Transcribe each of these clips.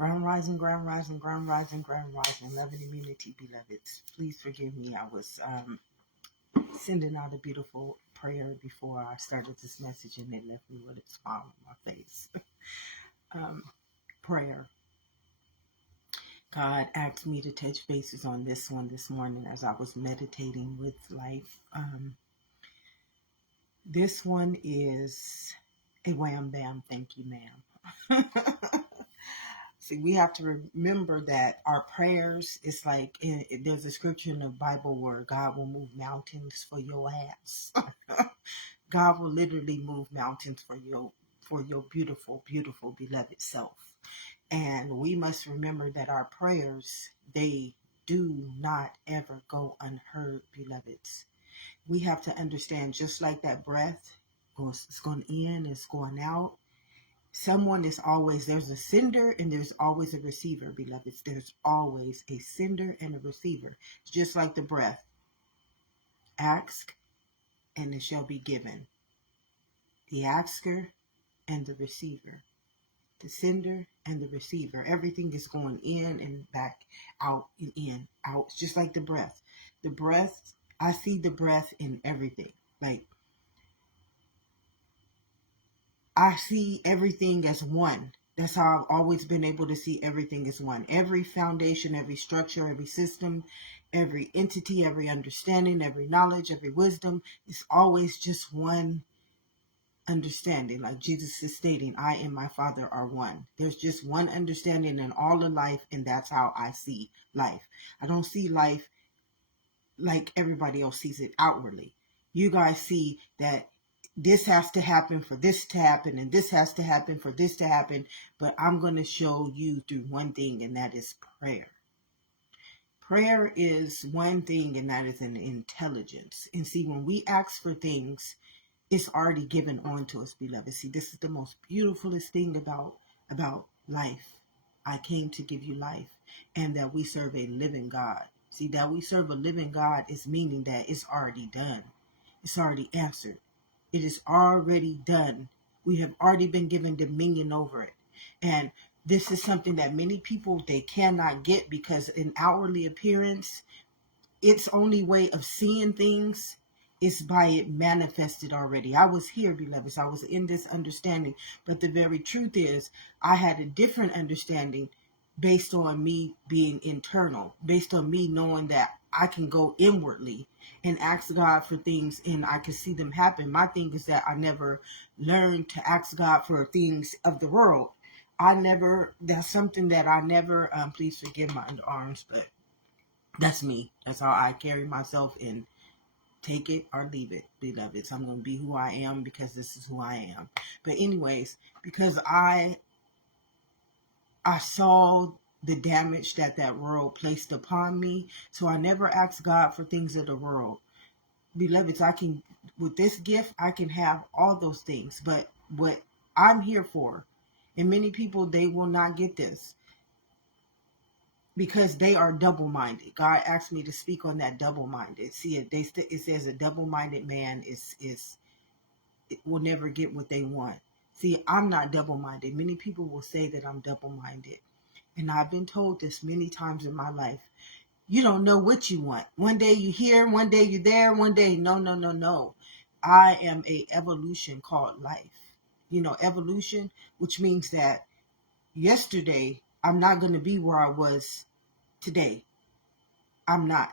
Ground rising, ground rising, ground rising, ground rising. Love and immunity, beloveds. Please forgive me. I was sending out a beautiful prayer before I started this message, and it left me with a smile on my face. Prayer. God asked me to touch bases on this one this morning as I was meditating with life. This one is a wham bam, thank you, ma'am. See, we have to remember that our prayers, it's like, there's a scripture in the Bible where God will move mountains for your ass. God will literally move mountains for your beautiful, beautiful, beloved self. And we must remember that our prayers, they do not ever go unheard, beloveds. We have to understand, just like that breath, it's going in, it's going out. Someone is always, there's a sender and there's always a receiver, beloveds. There's always a sender and a receiver. It's just like the breath. Ask and it shall be given. The asker and the receiver. The sender and the receiver. Everything is going in and back, out and in, out. It's just like the breath. The breath, I see the breath in everything. Like, I see everything as one. That's how I've always been able to see everything as one. Every foundation, every structure, every system, every entity, every understanding, every knowledge, every wisdom is always just one understanding. Like Jesus is stating, I and my Father are one. There's just one understanding in all of life, and that's how I see life. I don't see life like everybody else sees it outwardly. You guys see that this has to happen for this to happen, and this has to happen for this to happen. But I'm going to show you through one thing, and that is prayer. Prayer is one thing, and that is an intelligence. And see, when we ask for things, it's already given on to us, beloved. See, this is the most beautifulest thing about life. I came to give you life, and that we serve a living God. See, that we serve a living God is meaning that it's already done. It's already answered. It is already done. We have already been given dominion over it. And this is something that many people, they cannot get, because in outwardly appearance, its only way of seeing things is by it manifested already. I was here, beloveds. I was in this understanding. But the very truth is, I had a different understanding based on me being internal, based on me knowing that I can go inwardly and ask God for things and I can see them happen. My thing is that I never learned to ask God for things of the world. That's something that I never, please forgive my underarms, but that's me. That's how I carry myself, and take it or leave it, beloveds. I'm going to be who I am because this is who I am. But anyways, because I saw the damage that world placed upon me, so I never asked God for things of the world. Beloveds, with this gift, I can have all those things. But what I'm here for, and many people, they will not get this, because they are double-minded. God asked me to speak on that double-minded. See, it says a double-minded man will never get what they want. See, I'm not double-minded. Many people will say that I'm double-minded. And I've been told this many times in my life. You don't know what you want. One day you're here, one day you're there, one day, no. I am a evolution called life. Evolution, which means that yesterday, I'm not going to be where I was today. I'm not.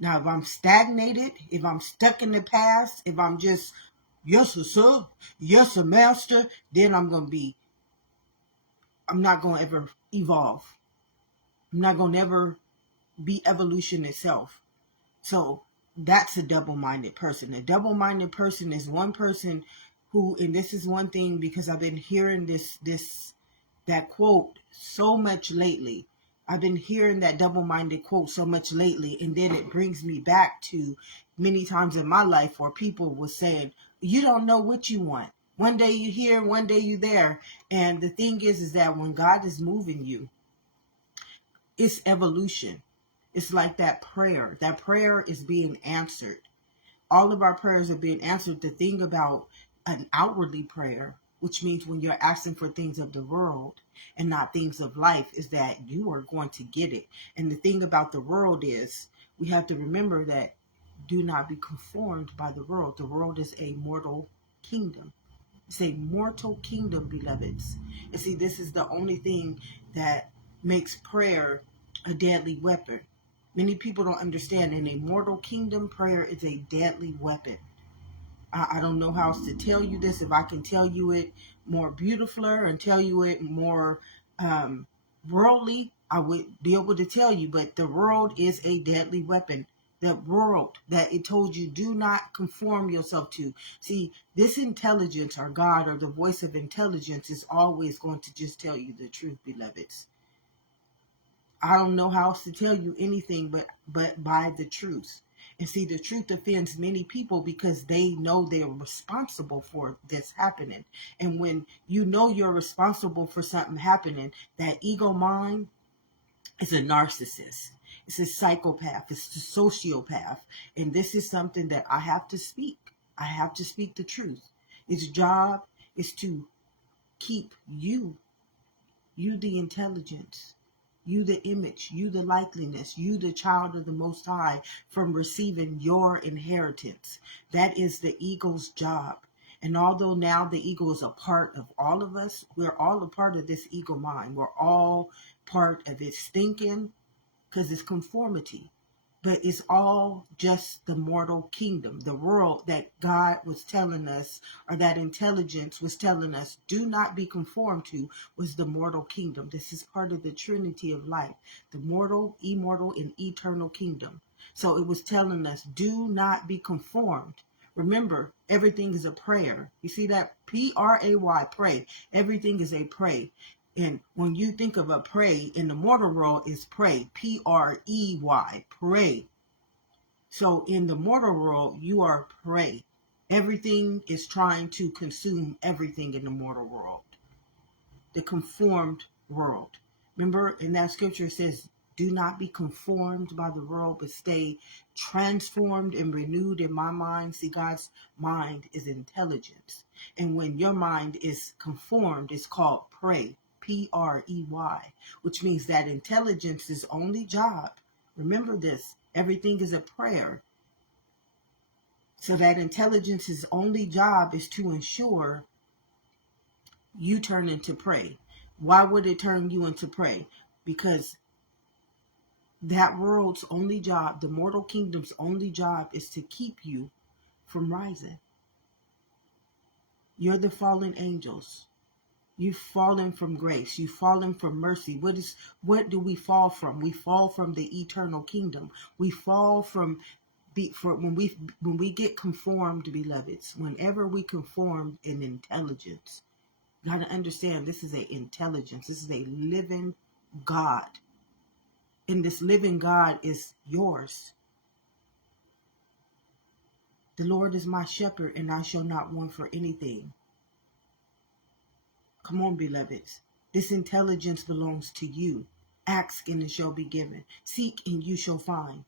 Now, if I'm stagnated, if I'm stuck in the past, if I'm just, yes, sir, yes, a master, then I'm not going to ever evolve. I'm not going to ever be evolution itself. So that's a double-minded person. A double-minded person is one person who, and this is one thing, because I've been hearing that quote so much lately. I've been hearing that double-minded quote so much lately, and then it brings me back to many times in my life where people were saying, you don't know what you want. One day you're here, one day you're there. And the thing is that when God is moving you, it's evolution. It's like that prayer. That prayer is being answered. All of our prayers are being answered. The thing about an outwardly prayer, which means when you're asking for things of the world and not things of life, is that you are going to get it. And the thing about the world is, we have to remember that do not be conformed by the world. The world is a mortal kingdom. It's a mortal kingdom, beloveds. And see, this is the only thing that makes prayer a deadly weapon. Many people don't understand, in a mortal kingdom, prayer is a deadly weapon. I don't know how else to tell you this. If I can tell you it more beautifuler and tell you it more worldly, I would be able to tell you. But the world is a deadly weapon. The world that it told you, do not conform yourself to. See, this intelligence, or God, or the voice of intelligence, is always going to just tell you the truth, beloveds. I don't know how else to tell you anything but by the truth. And see, the truth offends many people because they know they're responsible for this happening. And when you know you're responsible for something happening, that ego mind is a narcissist. It's a psychopath. It's a sociopath. And this is something that I have to speak. I have to speak the truth. Its job is to keep you the intelligence, you the image, you the likeliness, you the child of the Most High, from receiving your inheritance. That is the ego's job. And although now the ego is a part of all of us, we're all a part of this ego mind. We're all part of its thinking, because it's conformity. But it's all just the mortal kingdom, the world that God was telling us, or that intelligence was telling us, do not be conformed to, was the mortal kingdom. This is part of the trinity of life, the mortal, immortal, and eternal kingdom. So it was telling us, do not be conformed. Remember, everything is a prayer. You see that? P-R-A-Y, pray. Everything is a pray. And when you think of a pray in the mortal world, is pray, P-R-E-Y, pray. So in the mortal world, you are prey. Everything is trying to consume everything in the mortal world, the conformed world. Remember in that scripture it says, do not be conformed by the world, but stay transformed and renewed in my mind. See, God's mind is intelligence. And when your mind is conformed, it's called prey, P-R-E-Y, which means that intelligence's only job, remember this, everything is a prayer. So that intelligence's only job is to ensure you turn into prey. Why would it turn you into prey? Because that world's only job, the mortal kingdom's only job, is to keep you from rising. You're the fallen angels. You've fallen from grace. You've fallen from mercy. What do we fall from? We fall from the eternal kingdom. We fall from when we get conformed, beloveds. Whenever we conform in intelligence, you got to understand, this is an intelligence. This is a living God. And this living God is yours. The Lord is my shepherd, and I shall not want for anything. Come on, beloveds. This intelligence belongs to you. Ask and it shall be given. Seek and you shall find.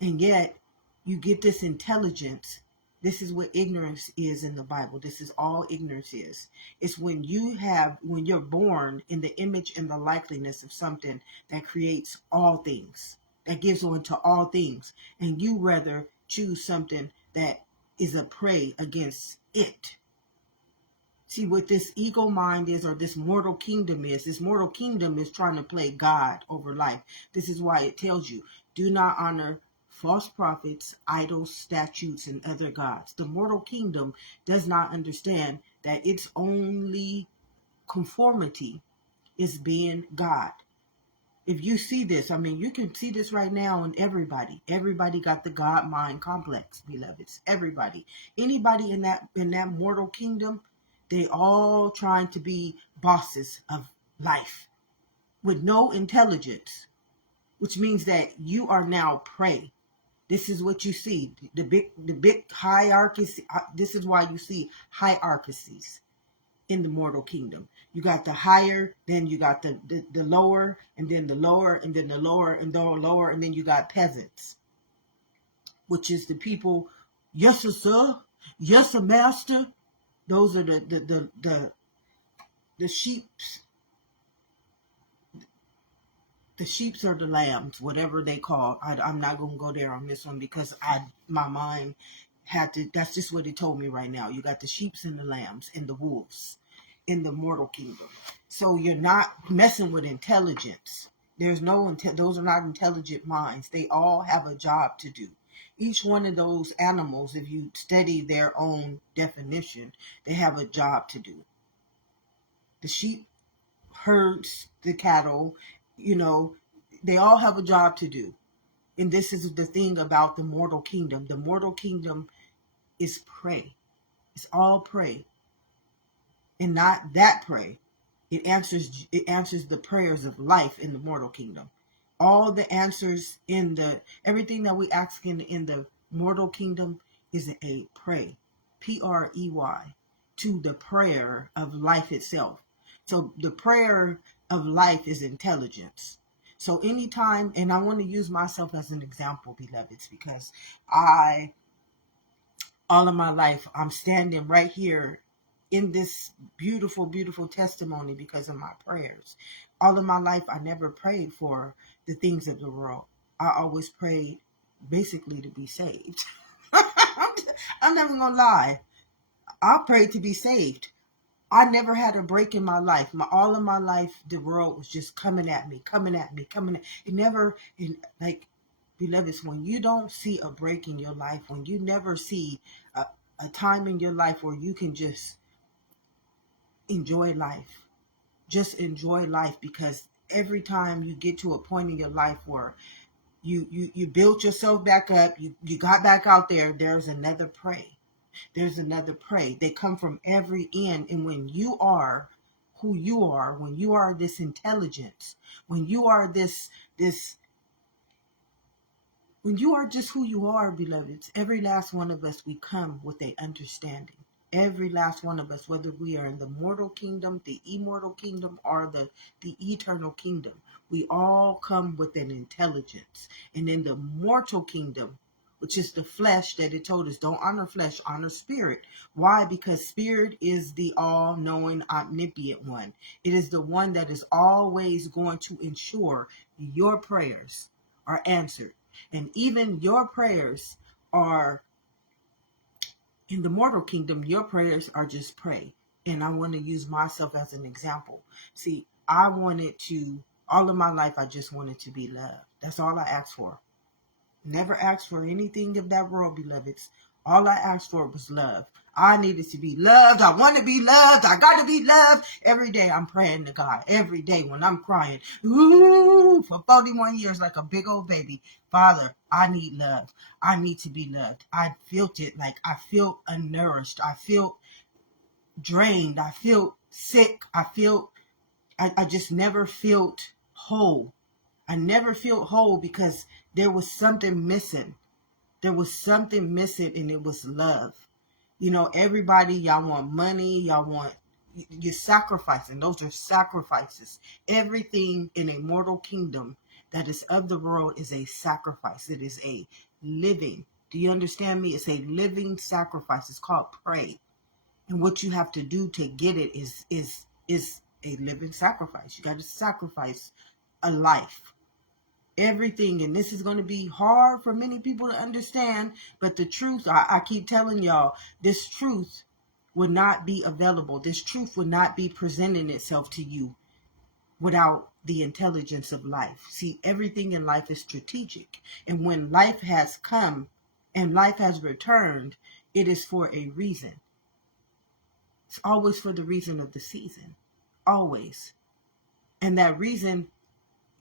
And yet, you get this intelligence. This is what ignorance is in the Bible. This is all ignorance is. It's when you're born in the image and the likeness of something that creates all things, that gives on to all things, and you rather choose something that is a prey against it. See, what this ego mind is, or this mortal kingdom is, this mortal kingdom is trying to play God over life. This is why it tells you, do not honor false prophets, idols, statutes, and other gods. The mortal kingdom does not understand that its only conformity is being God. If you see this, I mean, you can see this right now in everybody. Everybody got the God mind complex, beloveds. Everybody. Anybody in that mortal kingdom, they all trying to be bosses of life with no intelligence, which means that you are now prey. This is what you see. The big hierarchies. This is why you see hierarchies in the mortal kingdom. You got the higher, then you got the lower, and then the lower, and then the lower, and the lower, and then you got peasants, which is the people, yes, sir, yes, sir, master. Those are the the sheep's the sheeps or the lambs, whatever they call. I'm not gonna go there on this one because my mind had to. That's just what it told me right now. You got the sheeps and the lambs and the wolves in the mortal kingdom. So you're not messing with intelligence. There's no those are not intelligent minds. They all have a job to do. Each one of those animals, if you study their own definition, they have a job to do. The sheep herds the cattle, you know, they all have a job to do. And this is the thing about the mortal kingdom. The mortal kingdom is prey. It's all prey. And not that prey. It answers the prayers of life in the mortal kingdom. All the answers in the everything that we ask in the mortal kingdom is a prey. Prey to the prayer of life itself. So the prayer of life is intelligence. So anytime, and I want to use myself as an example, beloveds, because all of my life, I'm standing right here in this beautiful, beautiful testimony because of my prayers. All of my life, I never prayed for the things of the world. I always prayed basically to be saved. I'm never going to lie. I prayed to be saved. I never had a break in my life. All of my life, the world was just coming at me. It never, like, beloveds, when you don't see a break in your life, when you never see a time in your life where you can just enjoy life, because every time you get to a point in your life where you built yourself back up, you got back out there, there's another prey. There's another prey. They come from every end. And when you are who you are, when you are this intelligence, when you are when you are just who you are, beloveds, every last one of us, we come with a understanding. Every last one of us, whether we are in the mortal kingdom, the immortal kingdom, or the eternal kingdom, we all come with an intelligence. And in the mortal kingdom, which is the flesh that it told us, don't honor flesh, honor spirit. Why? Because spirit is the all-knowing, omnipotent one. It is the one that is always going to ensure your prayers are answered. And even your prayers are, in the mortal kingdom, your prayers are just pray. And I want to use myself as an example. See, all of my life, I just wanted to be loved. That's all I asked for. Never asked for anything of that world, beloveds. All I asked for was love. I needed to be loved. I want to be loved. I got to be loved. Every day I'm praying to God. Every day when I'm crying, for 41 years like a big old baby. Father, I need love. I need to be loved. I felt it like I feel unnourished. I feel drained. I feel sick. I just never felt whole. I never felt whole because there was something missing. There was something missing, and it was love. You know, everybody, y'all want money, you're sacrificing. Those are sacrifices. Everything in a mortal kingdom that is of the world is a sacrifice. It is a living. Do you understand me? It's a living sacrifice. It's called pray. And what you have to do to get it is a living sacrifice. You got to sacrifice a life. Everything, and this is going to be hard for many people to understand, but the truth, I keep telling y'all, this truth would not be available. This truth would not be presenting itself to you without the intelligence of life. See, everything in life is strategic. And when life has come and life has returned, it is for a reason. It's always for the reason of the season. Always. And that reason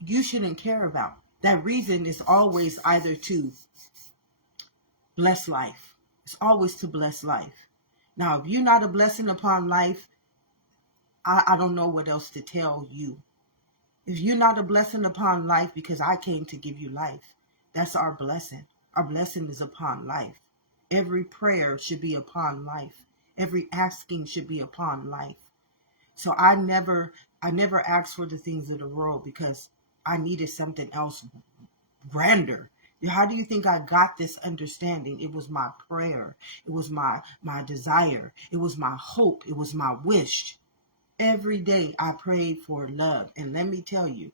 you shouldn't care about. That reason is always either to bless life. It's always to bless life. Now, if you're not a blessing upon life, I don't know what else to tell you. If you're not a blessing upon life, because I came to give you life, that's our blessing. Our blessing is upon life. Every prayer should be upon life. Every asking should be upon life. So I never asked for the things of the world because I needed something else grander. How do you think I got this understanding? It was my prayer. It was my desire. It was my hope. It was my wish. Every day I prayed for love. And let me tell you,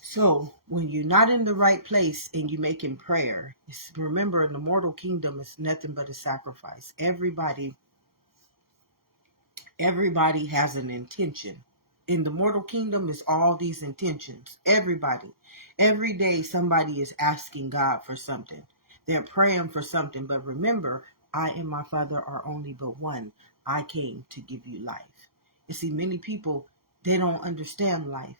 so when you're not in the right place and you making prayer, remember in the mortal kingdom, it's nothing but a sacrifice. Everybody has an intention. In the mortal kingdom is all these intentions. Everybody. Every day somebody is asking God for something. They're praying for something. But remember, I and my Father are only but one. I came to give you life. You see, many people, they don't understand life.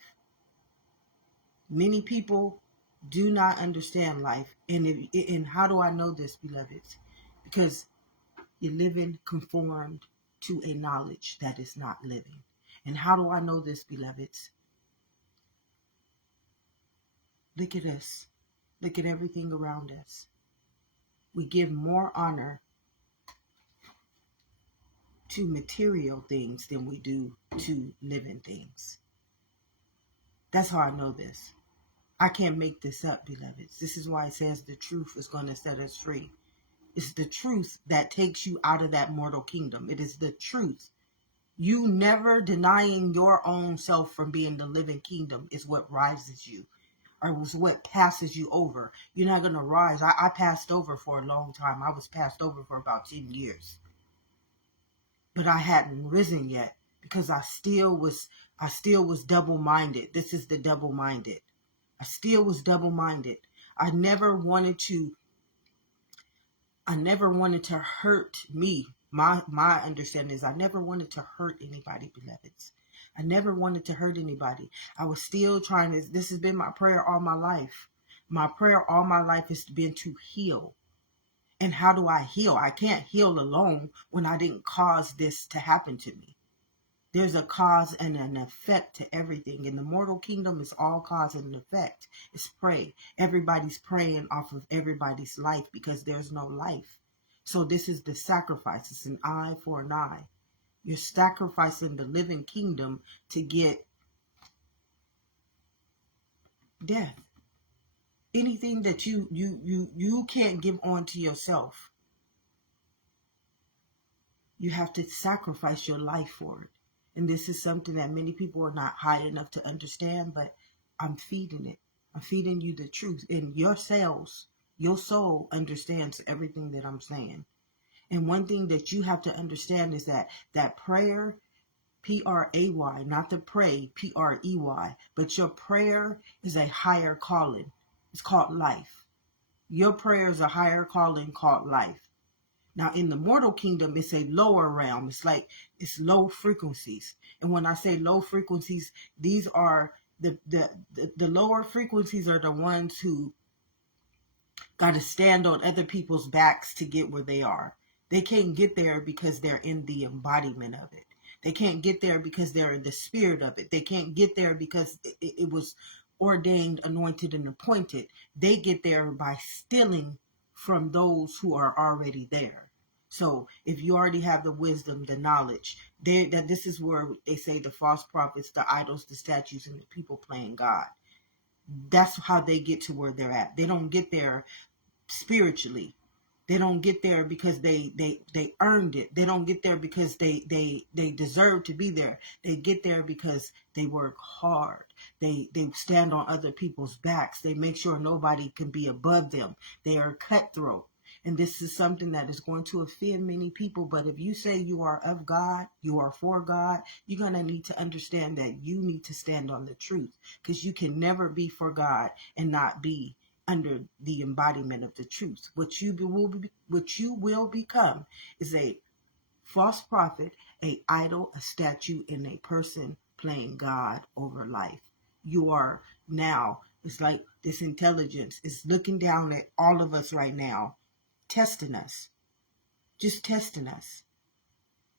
Many people do not understand life. And how do I know this, beloveds? Because you're living conformed to a knowledge that is not living. And how do I know this, beloveds? Look at us. Look at everything around us. We give more honor to material things than we do to living things. That's how I know this. I can't make this up, beloveds. This is why it says the truth is going to set us free. It's the truth that takes you out of that mortal kingdom. It is the truth. You never denying your own self from being the living kingdom is what rises you, or was what passes you over. You're not going to rise. I passed over for a long time. I was passed over for about 10 years. But I hadn't risen yet because I still was double-minded. This is the double-minded. I still was double-minded. I never wanted to hurt me. My understanding is I never wanted to hurt anybody, beloveds. I never wanted to hurt anybody. I was still trying to, this has been my prayer all my life. My prayer all my life has been to heal. And how do I heal? I can't heal alone when I didn't cause this to happen to me. There's a cause and an effect to everything. In the mortal kingdom, it's all cause and effect. It's pray. Everybody's praying off of everybody's life because there's no life. So this is the sacrifice. It's an eye for an eye. You're sacrificing the living kingdom to get death. Anything that you can't give on to yourself, you have to sacrifice your life for it. And this is something that many people are not high enough to understand, but I'm feeding it. I'm feeding you the truth. And your cells, your soul understands everything that I'm saying. And one thing that you have to understand is that prayer, P-R-A-Y, not the pray, P-R-E-Y, but your prayer is a higher calling. It's called life. Your prayer is a higher calling called life. Now, in the mortal kingdom, it's a lower realm. It's low frequencies. And when I say low frequencies, these are the lower frequencies are the ones who got to stand on other people's backs to get where they are. They can't get there because they're in the embodiment of it. They can't get there because they're in the spirit of it. They can't get there because it was ordained, anointed, and appointed. They get there by stealing from those who are already there. So if you already have the wisdom, the knowledge, that this is where they say the false prophets, the idols, the statues, and the people playing God. That's how they get to where they're at. They don't get there spiritually. They don't get there because they earned it. They don't get there because they deserve to be there. They get there because they work hard. They stand on other people's backs. They make sure nobody can be above them. They are cutthroat. And this is something that is going to offend many people. But if you say you are of God, you are for God, you're going to need to understand that you need to stand on the truth. Because you can never be for God and not be under the embodiment of the truth. What you will become is a false prophet, a idol, a statue, and a person playing God over life. You are now, it's like this intelligence is looking down at all of us right now, testing us, just testing us.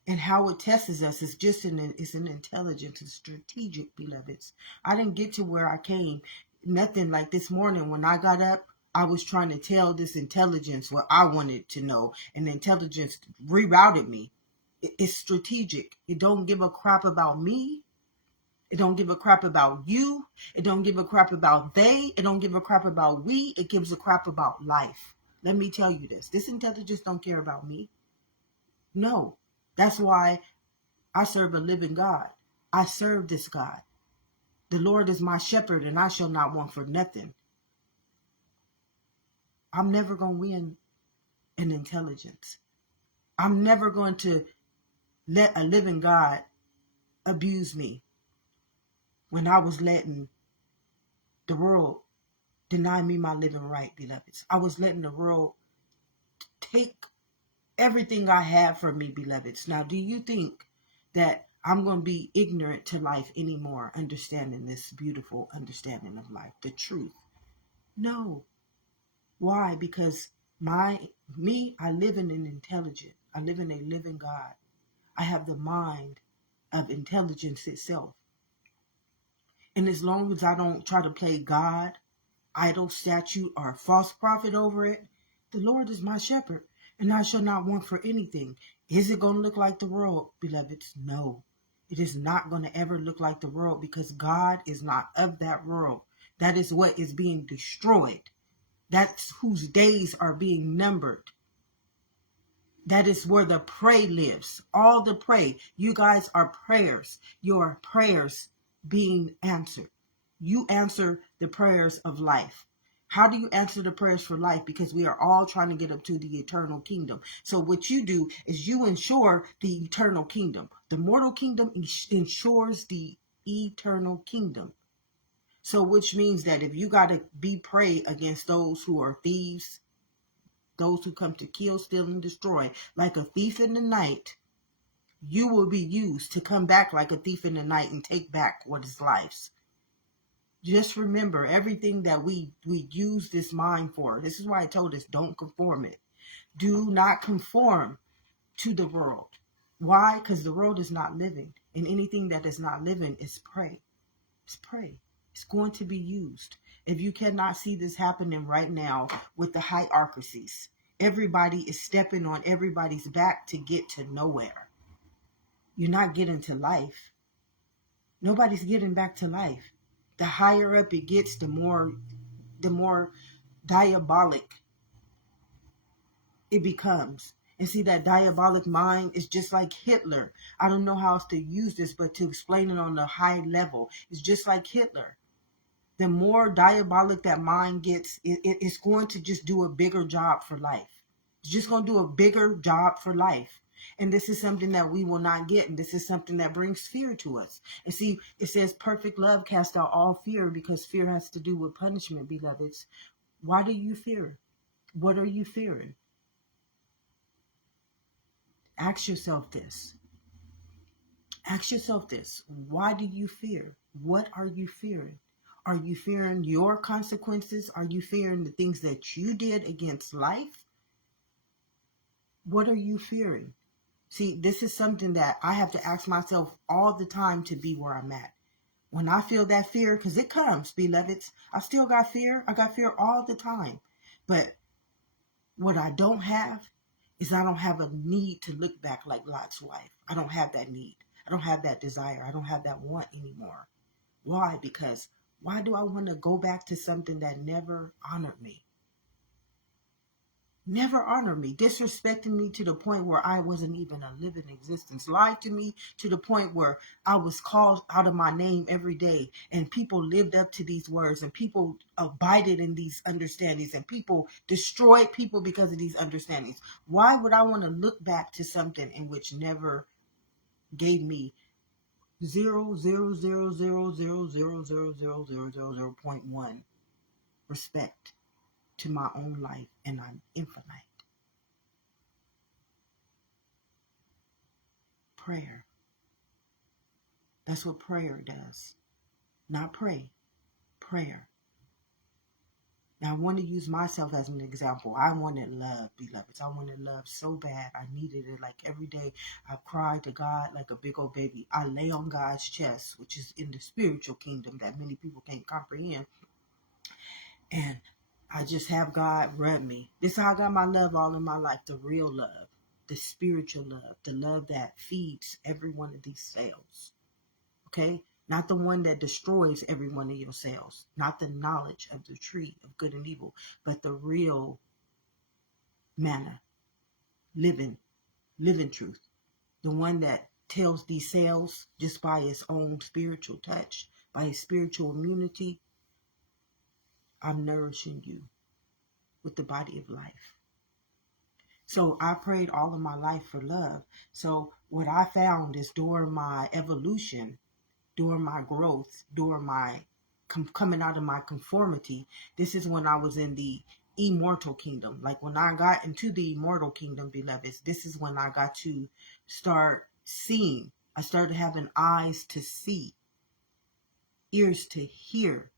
And how it tests us is just an intelligence, it's strategic, beloveds. I didn't get to where I came. Nothing like this morning when I got up, I was trying to tell this intelligence what I wanted to know. And the intelligence rerouted me. It's strategic. It don't give a crap about me. It don't give a crap about you. It don't give a crap about they. It don't give a crap about we. It gives a crap about life. Let me tell you this. This intelligence don't care about me. No. That's why I serve a living God. I serve this God. The Lord is my shepherd, and I shall not want for nothing. I'm never going to win in intelligence. I'm never going to let a living God abuse me when I was letting the world deny me my living right, beloveds. I was letting the world take everything I have from me, beloveds. Now, do you think that I'm going to be ignorant to life anymore, understanding this beautiful understanding of life, the truth? No. Why? Because I live in an intelligent, I live in a living God. I have the mind of intelligence itself. And as long as I don't try to play God, idol, statue, or false prophet over it, the Lord is my shepherd, and I shall not want for anything. Is it going to look like the world, beloveds? No. It is not going to ever look like the world, because God is not of that world. That is what is being destroyed. That's whose days are being numbered. That is where the prey lives. All the prey. You guys are prayers. Your prayers being answered. You answer the prayers of life. How do you answer the prayers for life? Because we are all trying to get up to the eternal kingdom. So what you do is you ensure the eternal kingdom. The mortal kingdom ensures the eternal kingdom. So which means that if you got to be prey against those who are thieves, those who come to kill, steal, and destroy, like a thief in the night, you will be used to come back like a thief in the night and take back what is life's. Just remember everything that we use this mind for. This is why I told us, don't conform it. Do not conform to the world. Why? Because the world is not living, and anything that is not living is prey. It's prey. It's going to be used. If you cannot see this happening right now with the hierarchies, everybody is stepping on everybody's back to get to nowhere. You're not getting to life. Nobody's getting back to life. The higher up it gets, the more diabolic it becomes. And see, that diabolic mind is just like Hitler. I don't know how else to use this, but to explain it on a high level, it's just like Hitler. The more diabolic that mind gets, it's going to just do a bigger job for life. It's just going to do a bigger job for life. And this is something that we will not get. And this is something that brings fear to us. And see, it says perfect love casts out all fear, because fear has to do with punishment, beloveds. Why do you fear? What are you fearing? Ask yourself this. Ask yourself this. Why do you fear? What are you fearing? Are you fearing your consequences? Are you fearing the things that you did against life? What are you fearing? See, this is something that I have to ask myself all the time to be where I'm at. When I feel that fear, because it comes, beloveds, I still got fear. I got fear all the time. But what I don't have is I don't have a need to look back like Lot's wife. I don't have that need. I don't have that desire. I don't have that want anymore. Why? Because why do I want to go back to something that never honored me? Never honored me, disrespecting me to the point where I wasn't even a living existence, lied to me to the point where I was called out of my name every day, and people lived up to these words, and people abided in these understandings, and people destroyed people because of these understandings. Why would I want to look back to something in which never gave me 0.1 respect to my own life, and I'm infinite? Prayer. That's what prayer does. Not pray. Prayer. Now, I want to use myself as an example. I wanted love, beloveds. I wanted love so bad. I needed it like every day. I cried to God like a big old baby. I lay on God's chest, which is in the spiritual kingdom that many people can't comprehend. And I just have God rub me. This is how I got my love all in my life. The real love. The spiritual love. The love that feeds every one of these cells. Okay? Not the one that destroys every one of your cells. Not the knowledge of the tree of good and evil. But the real manna. Living truth. The one that tells these cells just by its own spiritual touch, by its spiritual immunity, I'm nourishing you with the body of life. So I prayed all of my life for love. So what I found is during my evolution, during my growth, during my coming out of my conformity, this is when I was in the immortal kingdom. Like when I got into the immortal kingdom, beloveds, this is when I got to start seeing. I started having eyes to see, ears to hear.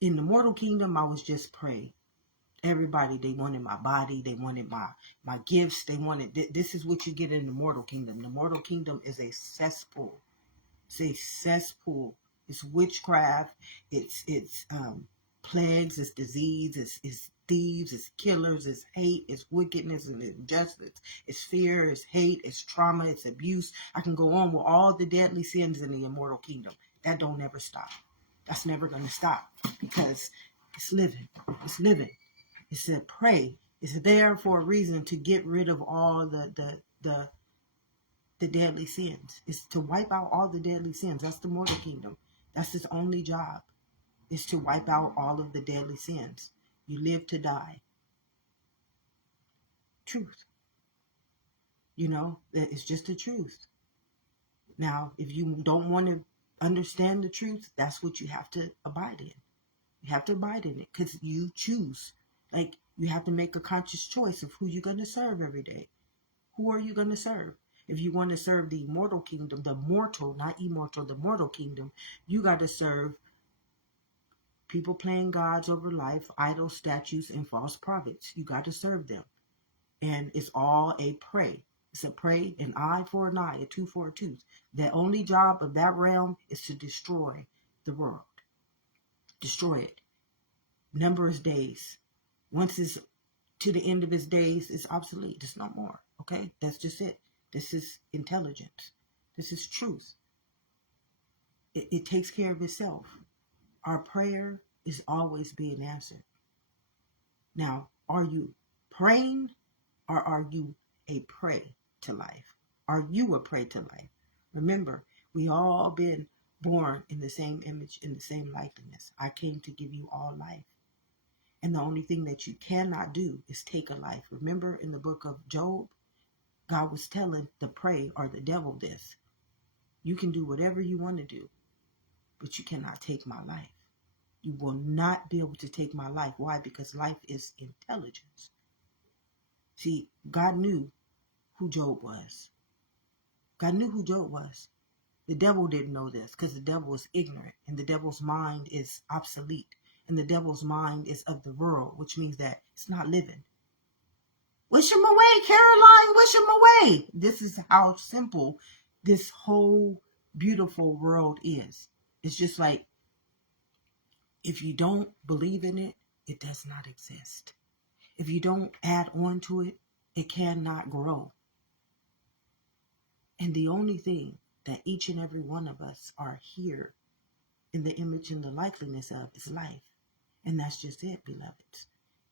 In the mortal kingdom, I was just prey. Everybody, they wanted my body, they wanted my gifts, they wanted, this is what you get in the mortal kingdom. The mortal kingdom is a cesspool. It's a cesspool. It's witchcraft. It's plagues. It's disease. It's thieves. It's killers. It's hate. It's wickedness and injustice. It's fear. It's hate. It's trauma. It's abuse. I can go on with all the deadly sins in the immortal kingdom. That don't never stop. That's never going to stop because it's living. It's living. It's a prey. It's there for a reason to get rid of all the deadly sins. It's to wipe out all the deadly sins. That's the mortal kingdom. That's his only job, is to wipe out all of the deadly sins. You live to die. Truth. You know, it's just the truth. Now, if you don't want to understand the truth, that's what you have to abide in. You have to abide in it because you choose. Like, you have to make a conscious choice of who you're going to serve every day. Who are you going to serve? If you want to serve the immortal kingdom, the mortal, not immortal, the mortal kingdom, you got to serve people playing gods over life, idols, statues, and false prophets. You got to serve them. And it's all a prey. It's a prey, an eye for an eye, a tooth for a tooth. The only job of that realm is to destroy the world. Destroy it. Number his days. Once it's to the end of his days, it's obsolete. It's no more. Okay? That's just it. This is intelligence. This is truth. It takes care of itself. Our prayer is always being answered. Now, are you praying or are you a prey to life? Are you a prey to life? Remember, we all been born in the same image, in the same likeness. I came to give you all life. And the only thing that you cannot do is take a life. Remember in the book of Job, God was telling the prey or the devil this. You can do whatever you want to do, but you cannot take my life. You will not be able to take my life. Why? Because life is intelligence. See, God knew who Job was. God knew who Job was. The devil didn't know this because the devil is ignorant and the devil's mind is obsolete and the devil's mind is of the world, which means that it's not living. Wish him away, Caroline, wish him away. This is how simple this whole beautiful world is. It's just like, if you don't believe in it, it does not exist. If you don't add on to it, it cannot grow. And the only thing that each and every one of us are here in the image and the likeness of is life. And that's just it, beloveds.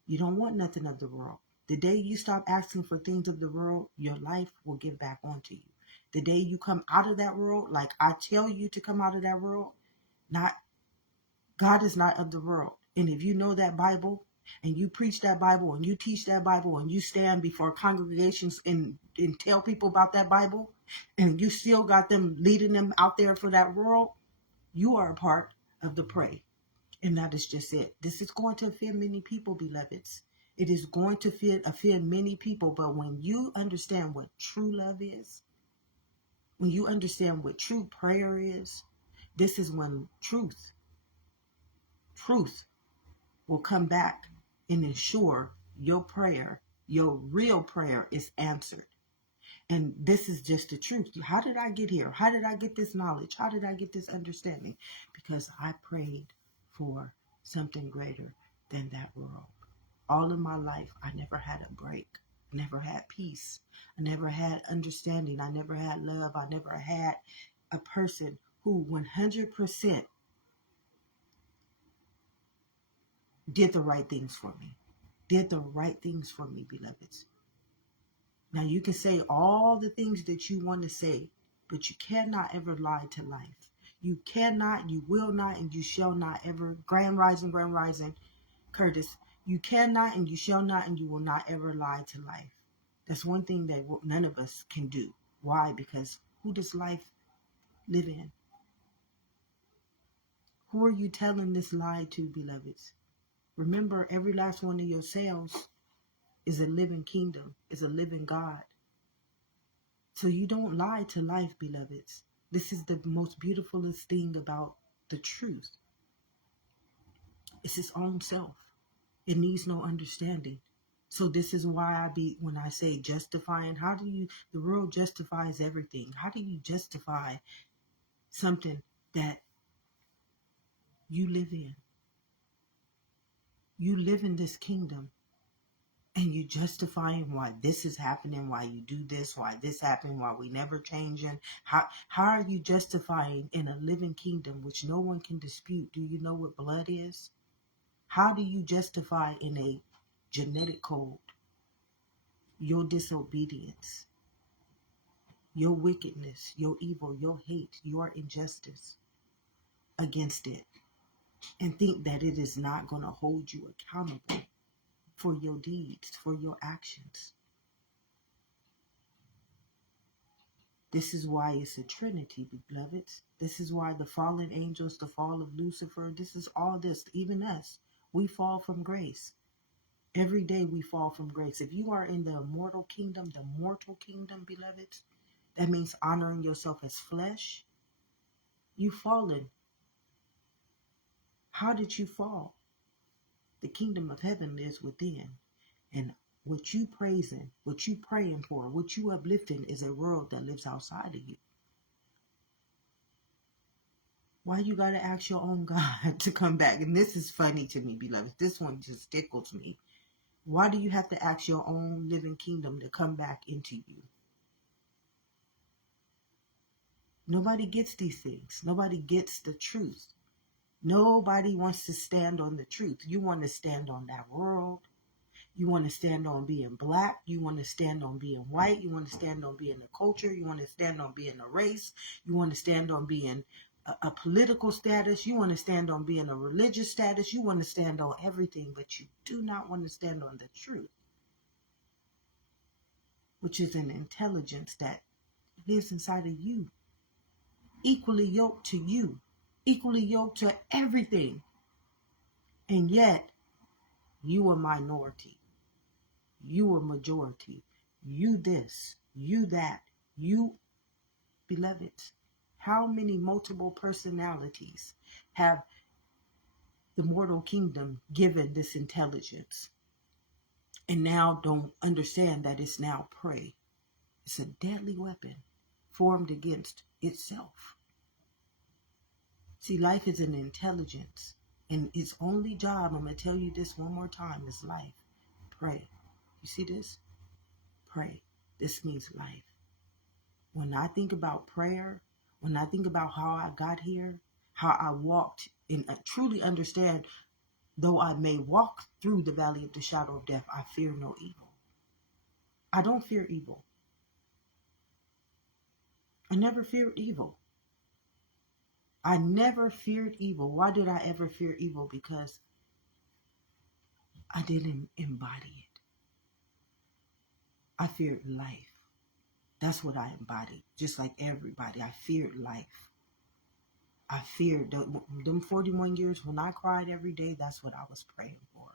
You don't want nothing of the world. The day you stop asking for things of the world, your life will give back onto you. The day you come out of that world, like I tell you to come out of that world, not God is not of the world. And if you know that Bible and you preach that Bible and you teach that Bible and you stand before congregations and tell people about that Bible and you still got them leading them out there for that world, you are a part of the prey. And that is just it. This is going to offend many people, beloveds. It is going to offend many people. But when you understand what true love is, when you understand what true prayer is, this is when truth will come back and ensure your prayer, your real prayer, is answered. And this is just the truth. How did I get here? How did I get this knowledge? How did I get this understanding? Because I prayed for something greater than that world. All of my life, I never had a break. I never had peace. I never had understanding. I never had love. I never had a person who 100% did the right things for me. Did the right things for me, beloveds. Now, you can say all the things that you want to say, but you cannot ever lie to life. You cannot, you will not, and you shall not ever. Grand rising, Curtis. You cannot, and you shall not, and you will not ever lie to life. That's one thing that none of us can do. Why? Because who does life live in? Who are you telling this lie to, beloveds? Remember, every last one of your cells is a living kingdom, is a living God. So you don't lie to life, beloveds. This is the most beautifulest thing about the truth. It's its own self. It needs no understanding. So this is why when I say justifying, the world justifies everything. How do you justify something that you live in? You live in this kingdom, and you justifying why this is happening, why you do this, why this happened, why we never changing. How are you justifying in a living kingdom which no one can dispute? Do you know what blood is? How do you justify in a genetic code your disobedience, your wickedness, your evil, your hate, your injustice against it, and think that it is not going to hold you accountable for your deeds, for your actions? This is why it's a trinity, beloveds. This is why the fallen angels, the fall of Lucifer, this is all this, even us. We fall from grace. Every day we fall from grace. If you are in the immortal kingdom, the mortal kingdom, beloveds, that means honoring yourself as flesh. You've fallen. How did you fall? The kingdom of heaven lives within. And what you praising, what you praying for, what you uplifting is a world that lives outside of you. Why you gotta ask your own God to come back? And this is funny to me, beloved. This one just tickles me. Why do you have to ask your own living kingdom to come back into you? Nobody gets these things. Nobody gets the truth. Nobody wants to stand on the truth. You want to stand on that world. You want to stand on being black. You want to stand on being white. You want to stand on being a culture. You want to stand on being a race. You want to stand on being a political status. You want to stand on being a religious status. You want to stand on everything, but you do not want to stand on the truth, which is an intelligence that lives inside of you, equally yoked to you, equally yoked to everything. And yet, you a minority. You a majority. You this. You that. You, beloveds. How many multiple personalities have the mortal kingdom given this intelligence? And now don't understand that it's now prey. It's a deadly weapon formed against itself. See, life is an intelligence. And its only job, I'm going to tell you this one more time, is life. Pray. You see this? Pray. This means life. When I think about prayer, when I think about how I got here, how I walked, and I truly understand, though I may walk through the valley of the shadow of death, I fear no evil. I don't fear evil. I never feared evil. I never feared evil. Why did I ever fear evil? Because I didn't embody it. I feared life. That's what I embodied. Just like everybody, I feared life. I feared them 41 years when I cried every day. That's what I was praying for.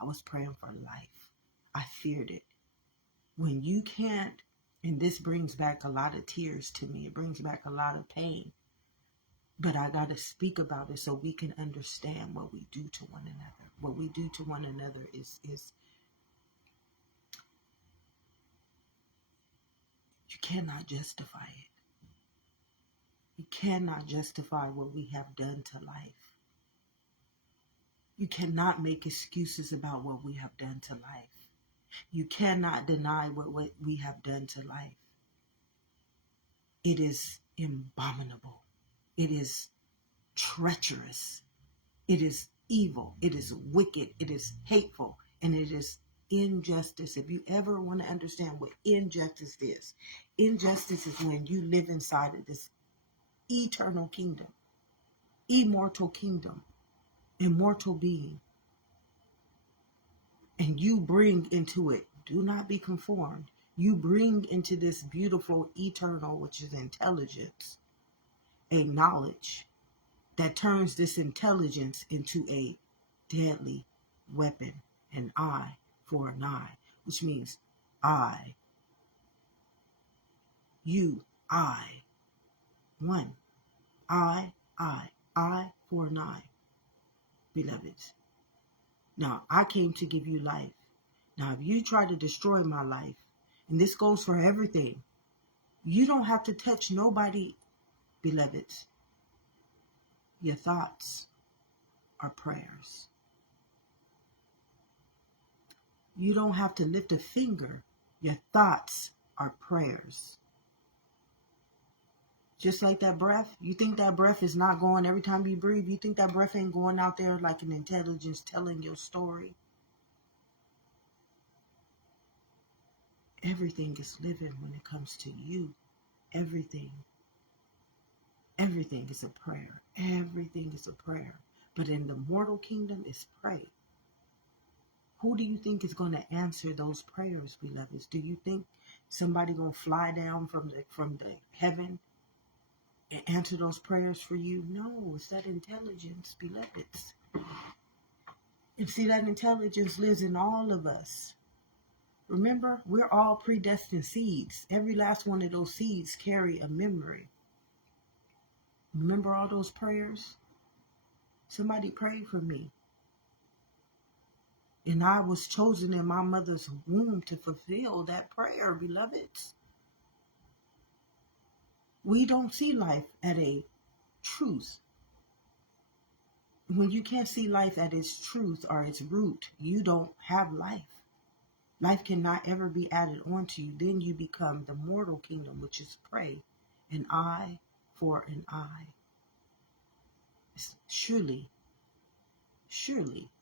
I was praying for life. I feared it. When you can't, and this brings back a lot of tears to me. It brings back a lot of pain. But I got to speak about it so we can understand what we do to one another. What we do to one another is you cannot justify it. You cannot justify what we have done to life. You cannot make excuses about what we have done to life. You cannot deny what we have done to life. It is abominable. It is treacherous. It is evil. It is wicked. It is hateful. And it is injustice. If you ever want to understand what injustice is when you live inside of this eternal kingdom, immortal kingdom, immortal being, and you bring into it, do not be conformed. You bring into this beautiful eternal, which is intelligence, a knowledge that turns this intelligence into a deadly weapon, an eye for an eye, which means I, you, I, one, I for an eye, beloveds. Now, I came to give you life. Now, if you try to destroy my life, and this goes for everything, you don't have to touch nobody, beloveds. Your thoughts are prayers. You don't have to lift a finger. Your thoughts are prayers. Just like that breath. You think that breath is not going every time you breathe? You think that breath ain't going out there like an intelligence telling your story? Everything is living when it comes to you. Everything. Everything is a prayer. Everything is a prayer. But in the mortal kingdom, it's pray. Who do you think is going to answer those prayers, beloveds? Do you think somebody going to fly down from the heaven and answer those prayers for you? No, it's that intelligence, beloveds. And see, that intelligence lives in all of us. Remember, we're all predestined seeds. Every last one of those seeds carry a memory. Remember all those prayers? Somebody prayed for me. And I was chosen in my mother's womb to fulfill that prayer, beloveds. We don't see life at a truth. When you can't see life at its truth or its root, you don't have life. Life cannot ever be added onto you. Then you become the mortal kingdom, which is pray, an eye for an eye. Surely,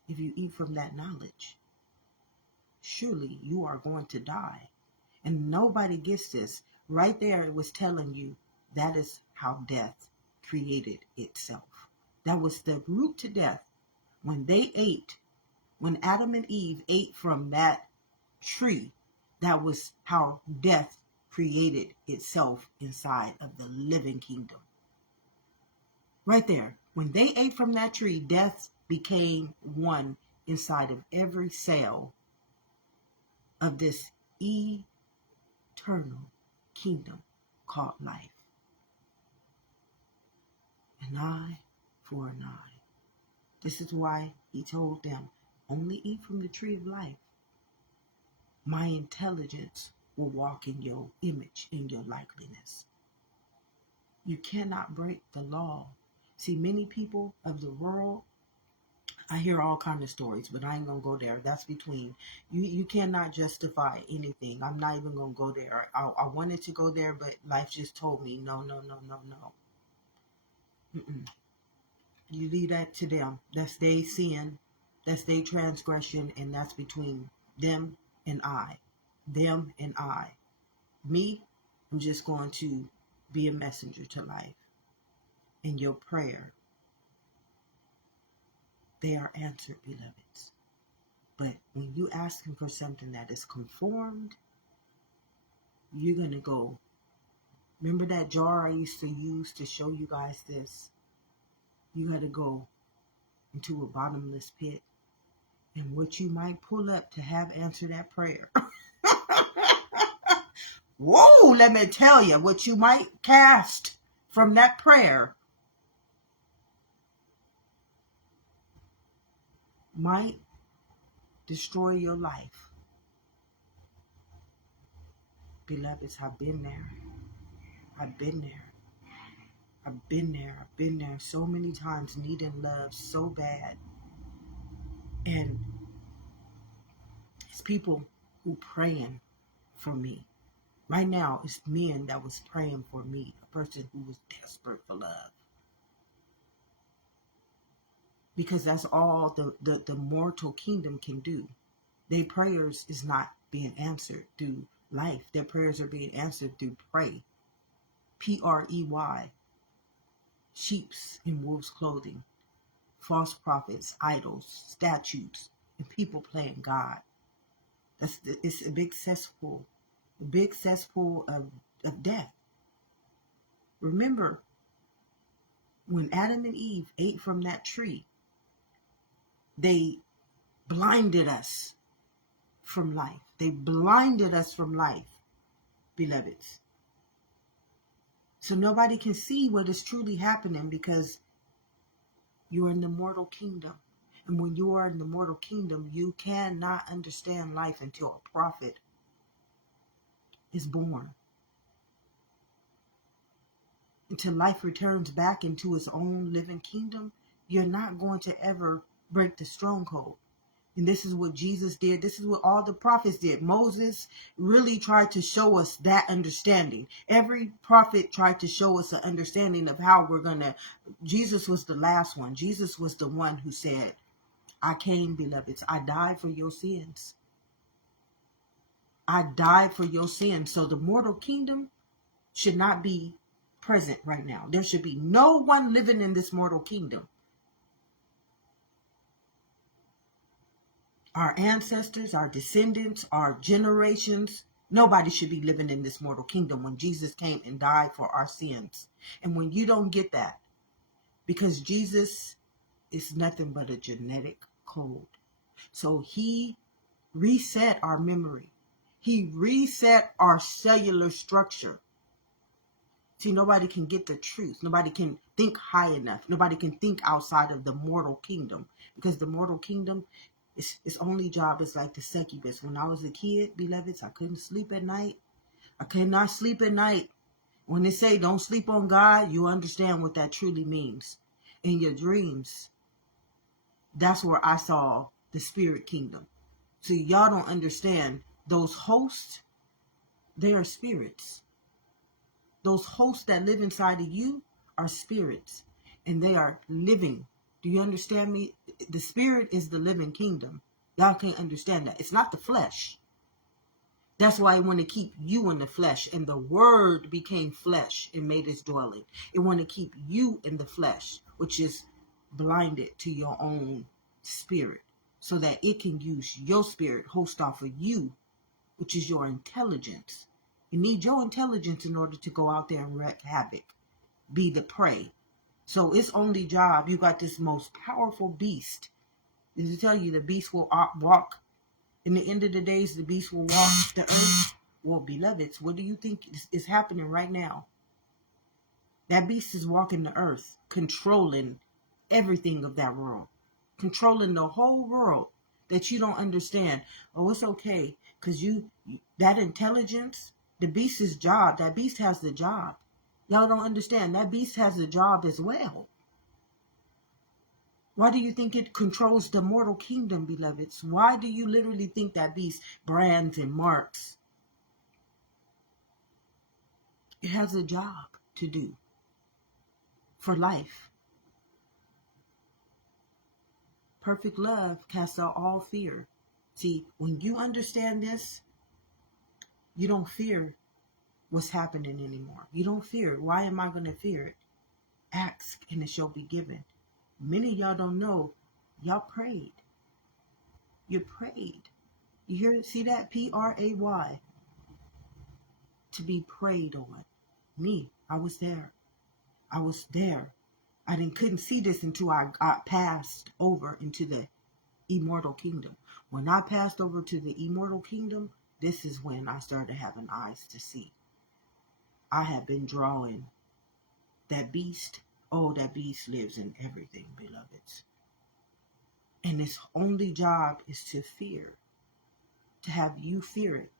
if you eat from that knowledge, surely you are going to die. And nobody gets this. Right there, it was telling you that is how death created itself. That was the root to death. When Adam and Eve ate from that tree, that was how death created itself inside of the living kingdom. Right there. When they ate from that tree, death became one inside of every cell of this eternal kingdom called life. An eye for an eye. This is why he told them, only eat from the tree of life. My intelligence will walk in your image, in your likeness. You cannot break the law. See, many people of the world, I hear all kinds of stories, but I ain't going to go there. That's between you. You cannot justify anything. I'm not even going to go there. I wanted to go there, but life just told me, no. You leave that to them. That's their sin. That's their transgression, and that's between them and I. Them and I. Me, I'm just going to be a messenger to life. And your prayer, they are answered, beloveds. But when you ask him for something that is conformed, you're going to go. Remember that jar I used to use to show you guys this? You got to go into a bottomless pit. And what you might pull up to have answer that prayer. Whoa, let me tell you, what you might cast from that prayer might destroy your life. Beloveds, I've been there. I've been there so many times, needing love so bad. And it's people who praying for me. Right now, it's men that was praying for me, a person who was desperate for love. Because that's all the mortal kingdom can do. Their prayers is not being answered through life. Their prayers are being answered through prey. Prey. Sheep's in wolves' clothing. False prophets, idols, statues, and people playing God. It's a big cesspool. A big cesspool of death. Remember, when Adam and Eve ate from that tree, they blinded us from life. They blinded us from life, beloveds. So nobody can see what is truly happening because you're in the mortal kingdom. And when you are in the mortal kingdom, you cannot understand life until a prophet is born. Until life returns back into its own living kingdom, you're not going to ever break the stronghold. And this is what Jesus did. This is what all the prophets did. Moses really tried to show us that understanding. Every prophet tried to show us an understanding of how we're going to. Jesus was the last one. Jesus was the one who said, I came, beloveds. I died for your sins. I died for your sins. So the mortal kingdom should not be present right now. There should be no one living in this mortal kingdom. Our ancestors, our descendants, our generations, nobody should be living in this mortal kingdom when Jesus came and died for our sins. And when you don't get that, because Jesus is nothing but a genetic code. So he reset our memory. He reset our cellular structure. See, nobody can get the truth. Nobody can think high enough. Nobody can think outside of the mortal kingdom, because the mortal kingdom, its only job is like the succubus. When I was a kid, beloveds, I couldn't sleep at night. I could not sleep at night. When they say don't sleep on God, you understand what that truly means. In your dreams, that's where I saw the spirit kingdom. See, y'all don't understand. Those hosts, they are spirits. Those hosts that live inside of you are spirits, and they are living. Do you understand me? The spirit is the living kingdom. Y'all can't understand that. It's not the flesh. That's why I want to keep you in the flesh, and the word became flesh and made its dwelling. It want to keep you in the flesh, which is blinded to your own spirit, so that it can use your spirit, host off of you, which is your intelligence. You need your intelligence in order to go out there and wreak havoc, be the prey. So its only job, you got this most powerful beast. Did it tell you the beast will walk? In the end of the days, the beast will walk the earth. Well, beloveds, what do you think is happening right now? That beast is walking the earth, controlling everything of that world, controlling the whole world that you don't understand. Oh, it's okay, because that intelligence, the beast's job, that beast has the job. Y'all don't understand. That beast has a job as well. Why do you think it controls the mortal kingdom, beloveds? Why do you literally think that beast brands and marks? It has a job to do for life. Perfect love casts out all fear. See, when you understand this, you don't fear what's happening anymore. You don't fear. Why am I going to fear it? Ask and it shall be given. Many of y'all don't know. Y'all prayed. You prayed. You hear? See that? Pray. To be prayed on. Me, I was there. I was there. I couldn't see this until I got passed over into the immortal kingdom. When I passed over to the immortal kingdom, this is when I started having eyes to see. I have been drawing that beast. Oh, that beast lives in everything, beloveds. And its only job is to fear, to have you fear it,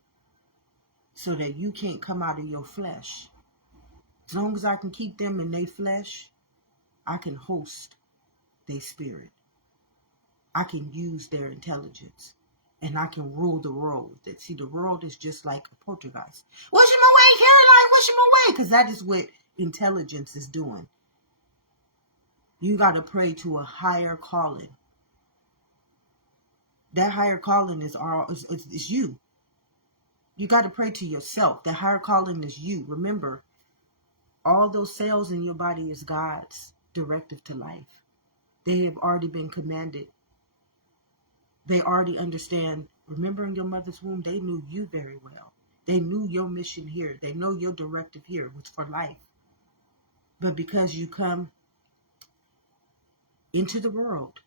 so that you can't come out of your flesh. As long as I can keep them in their flesh, I can host their spirit. I can use their intelligence, and I can rule the world. See, the world is just like a poltergeist. Wash him away, Caroline, wash him away, because that is what intelligence is doing. You got to pray to a higher calling. That higher calling is you. You got to pray to yourself. That higher calling is you. Remember, all those cells in your body is God's directive to life. They have already been commanded. They already understand. Remember, in your mother's womb, they knew you very well. They knew your mission here. They know your directive here was for life. But because you come into the world,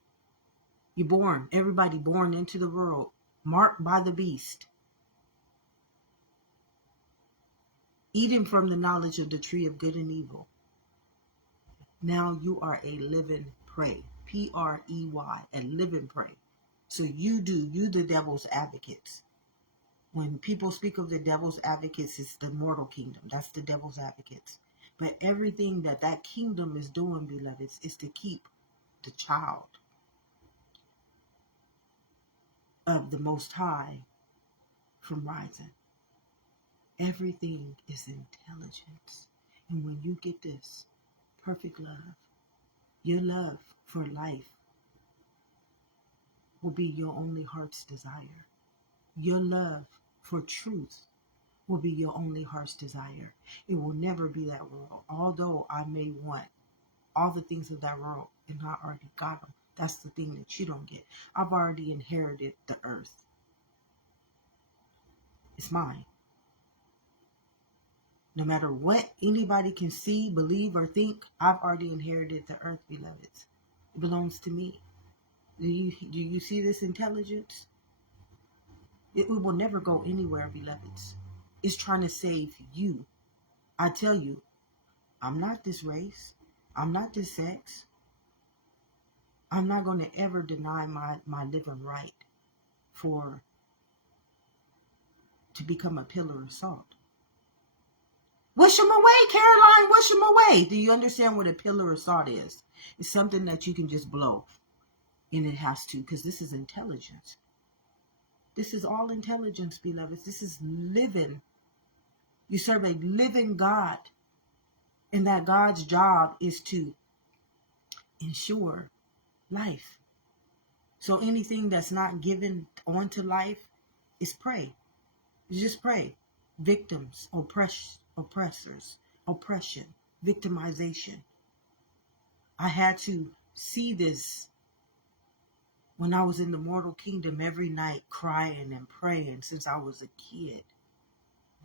you're born, everybody born into the world, marked by the beast, eating from the knowledge of the tree of good and evil. Now you are a living prey. Prey, a living prey. So you the devil's advocates. When people speak of the devil's advocates, it's the mortal kingdom. That's the devil's advocates. But everything that kingdom is doing, beloveds, is to keep the child of the Most High from rising. Everything is intelligence. And when you get this perfect love, your love for life will be your only heart's desire. Your love for truth will be your only heart's desire. It will never be that world. Although I may want all the things of that world and I already got them. That's the thing that you don't get. I've already inherited the earth. It's mine. No matter what anybody can see, believe, or think, I've already inherited the earth, beloveds. It belongs to me. Do you see this intelligence? It will never go anywhere, beloveds. It's trying to save you. I tell you, I'm not this race. I'm not this sex. I'm not going to ever deny my living right to become a pillar of salt. Wish them away, Caroline. Wish them away. Do you understand what a pillar of salt is? It's something that you can just blow. And it has to, because this is intelligence. This is all intelligence, beloveds. This is living. You serve a living God. And that God's job is to ensure life. So anything that's not given onto life is prey. You just pray. Victims, oppressors, oppression, victimization. I had to see this when I was in the mortal kingdom every night, crying and praying since I was a kid.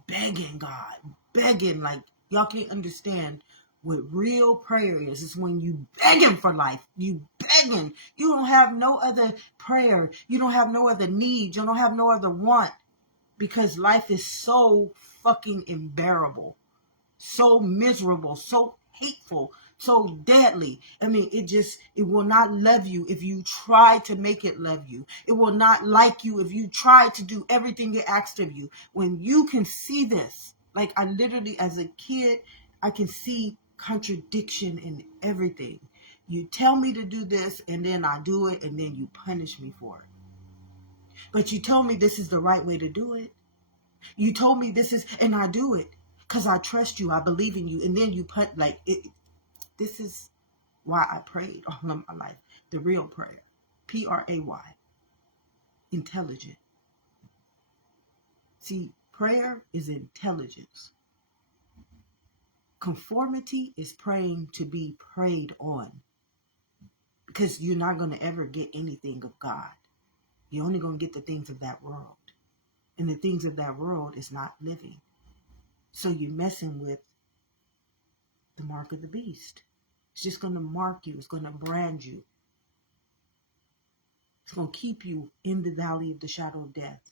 Begging God, begging, like y'all can't understand what real prayer is. It's when you begging for life. You begging. You don't have no other prayer. You don't have no other need. You don't have no other want. Because life is so fucking unbearable, so miserable, so hateful, so deadly. I mean, it will not love you if you try to make it love you. It will not like you if you try to do everything it asks of you. When you can see this, like I literally, as a kid, I can see contradiction in everything. You tell me to do this and then I do it and then you punish me for it. But you told me this is the right way to do it. You told me this is, and I do it because I trust you. I believe in you. And then you put like it. This is why I prayed all of my life. The real prayer. Pray. Intelligent. See, prayer is intelligence. Conformity is praying to be preyed on. Because you're not going to ever get anything of God. You're only going to get the things of that world. And the things of that world is not living. So you're messing with the mark of the beast. It's just going to mark you. It's going to brand you. It's going to keep you in the valley of the shadow of death.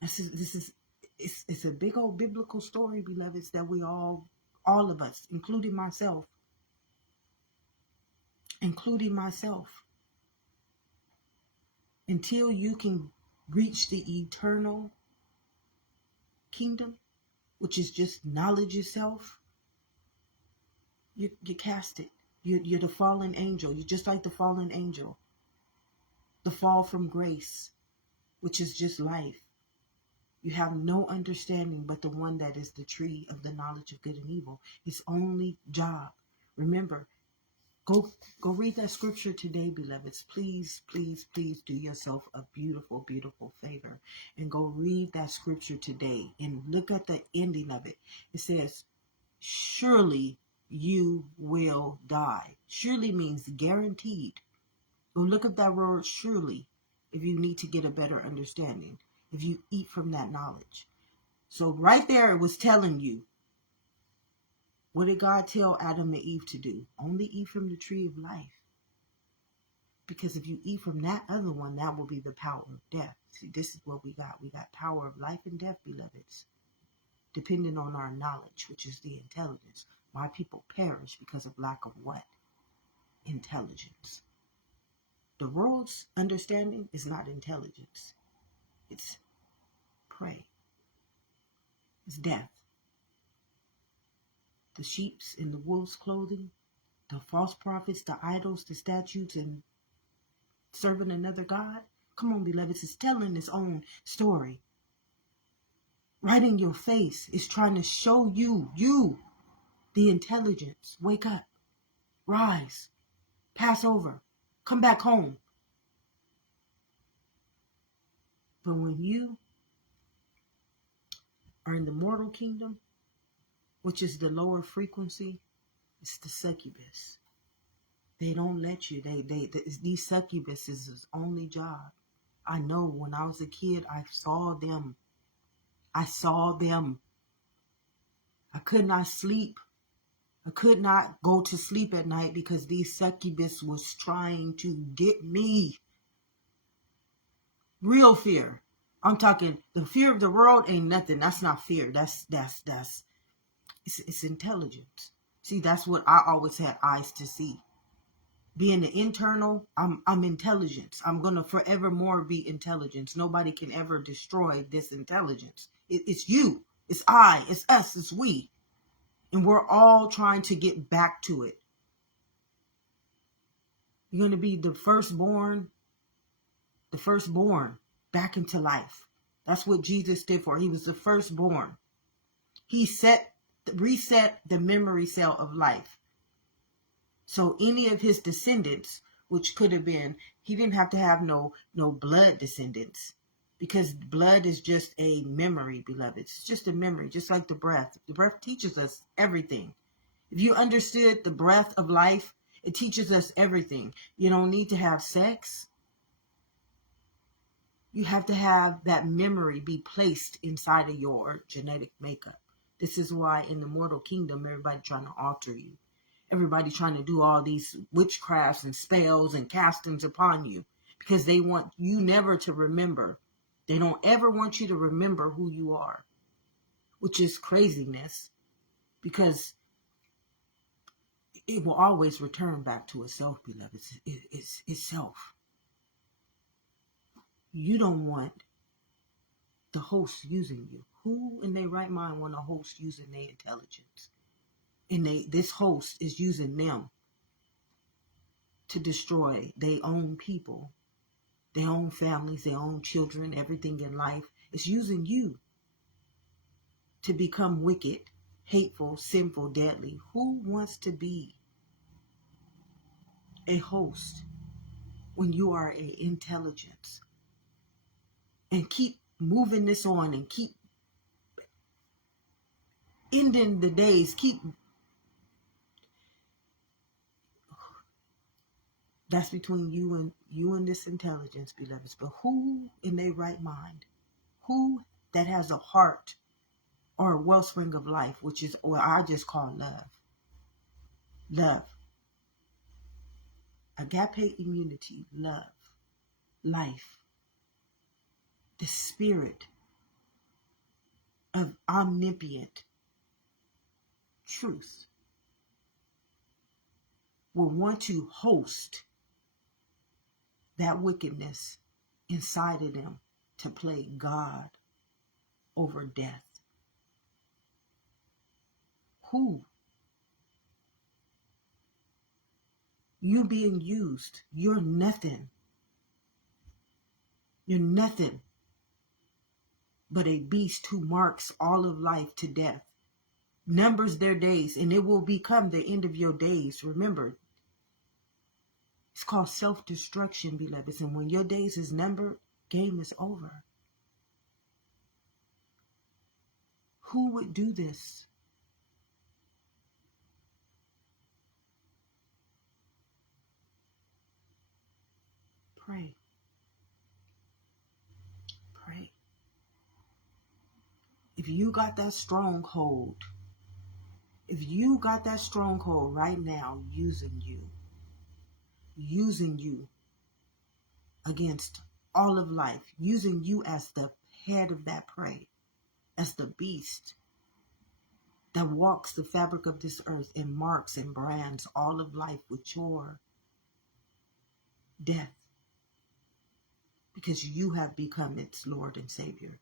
It's a big old biblical story, beloveds, that we all of us, including myself, until you can reach the eternal kingdom, which is just knowledge yourself, you cast it. You're the fallen angel. You're just like the fallen angel. The fall from grace, which is just life. You have no understanding but the one that is the tree of the knowledge of good and evil. Its only job. Remember, Go read that scripture today, beloveds. Please, please, please do yourself a beautiful, beautiful favor and go read that scripture today and look at the ending of it. It says, surely you will die. Surely means guaranteed. Go look up that word surely if you need to get a better understanding, if you eat from that knowledge. So right there it was telling you, what did God tell Adam and Eve to do? Only eat from the tree of life. Because if you eat from that other one, that will be the power of death. See, this is what we got. We got power of life and death, beloveds, depending on our knowledge, which is the intelligence. My people perish because of lack of what? Intelligence. The world's understanding is not intelligence. It's prey. It's death. The sheep's in the wolf's clothing, the false prophets, the idols, the statues, and serving another God. Come on, beloveds, it's telling its own story. Right in your face, it's trying to show you, the intelligence. Wake up, rise, pass over, come back home. But when you are in the mortal kingdom, which is the lower frequency, it's the succubus. They don't let you. These succubuses' only job. I know when I was a kid, I saw them. I could not sleep. I could not go to sleep at night because these succubus was trying to get me. Real fear. I'm talking the fear of the world ain't nothing. That's not fear. It's intelligence. See, that's what I always had eyes to see. Being the internal, I'm intelligence. I'm gonna forevermore be intelligence. Nobody can ever destroy this intelligence. It's you, it's I, it's us, it's we. And we're all trying to get back to it. You're gonna be the firstborn back into life. That's what Jesus did for. He was the firstborn. He reset the memory cell of life. So any of his descendants, which could have been, he didn't have to have no blood descendants, because blood is just a memory, beloved. It's just a memory, just like the breath. The breath teaches us everything. If you understood the breath of life, it teaches us everything. You don't need to have sex. You have to have that memory be placed inside of your genetic makeup. This is why in the mortal kingdom, everybody trying to alter you. Everybody trying to do all these witchcrafts and spells and castings upon you, because they want you never to remember. They don't ever want you to remember who you are, which is craziness, because it will always return back to itself, beloved. It's itself. You don't want the host using you. Who in their right mind want a host using their intelligence? And this host is using them to destroy their own people, their own families, their own children, everything in life. It's using you to become wicked, hateful, sinful, deadly. Who wants to be a host when you are an intelligence? And keep moving this on and keep ending the days. That's between you and this intelligence, beloveds. But who in their right mind, who that has a heart or a wellspring of life, which is what I just call love, agape immunity, love, life, the spirit of omnipotent truth, will want to host that wickedness inside of them to play God over death. Who? You being used. You're nothing. You're nothing but a beast who marks all of life to death, numbers their days, and it will become the end of your days. Remember, called self-destruction, beloveds. And when your days is numbered, game is over. Who would do this? Pray. Pray. If you got that stronghold, right now using you against all of life, using you as the head of that prey, as the beast that walks the fabric of this earth and marks and brands all of life with your death, because you have become its Lord and Savior.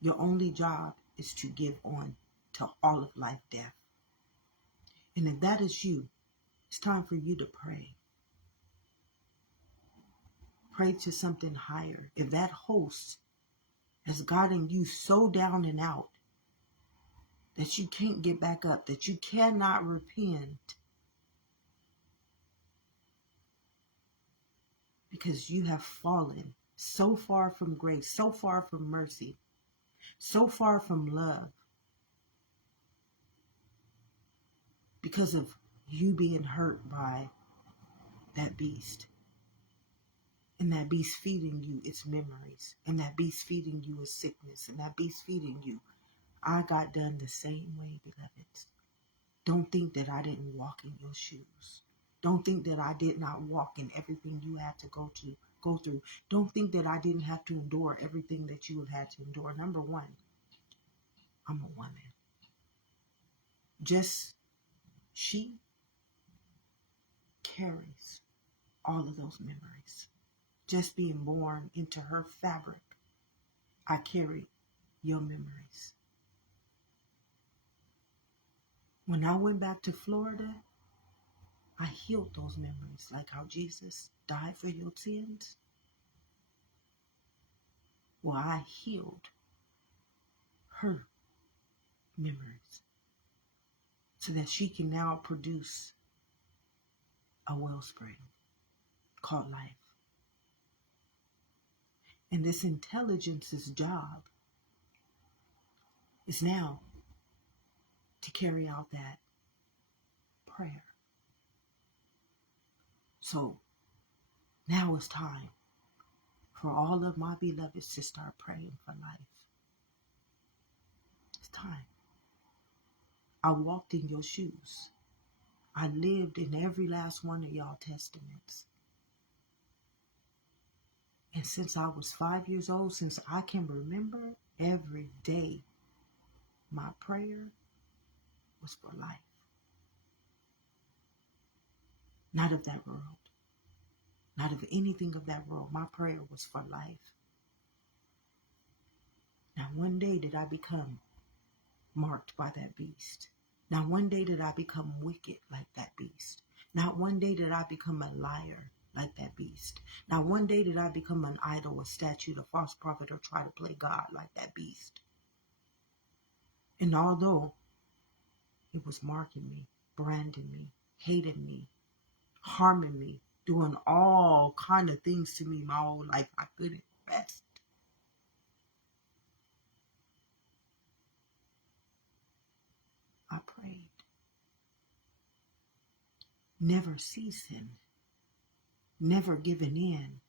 Your only job is to give on to all of life death. And if that is you, it's time for you to pray. Pray to something higher. If that host has gotten you so down and out that you can't get back up, that you cannot repent because you have fallen so far from grace, so far from mercy, so far from love, because of you being hurt by that beast. And that beast feeding you its memories. And that beast feeding you its sickness. And that beast feeding you. I got done the same way, beloveds. Don't think that I didn't walk in your shoes. Don't think that I did not walk in everything you had to go through. Don't think that I didn't have to endure everything that you have had to endure. Number one, I'm a woman. Just she carries all of those memories. Just being born into her fabric, I carry your memories. When I went back to Florida, I healed those memories, like how Jesus died for your sins. Well, I healed her memories so that she can now produce a wellspring called life. And this intelligence's job is now to carry out that prayer. So now it's time for all of my beloveds to start praying for life. It's time. I walked in your shoes. I lived in every last one of y'all testaments. And since I was 5 years old, since I can remember, every day, my prayer was for life. Not of that world. Not of anything of that world. My prayer was for life. Now, one day did I become marked by that beast. Not one day did I become wicked like that beast. Not one day did I become a liar like that beast. Not one day did I become an idol, a statue, a false prophet, or try to play God like that beast. And although it was marking me, branding me, hating me, harming me, doing all kind of things to me my whole life I couldn't rest. I prayed. Never ceasing, never giving in,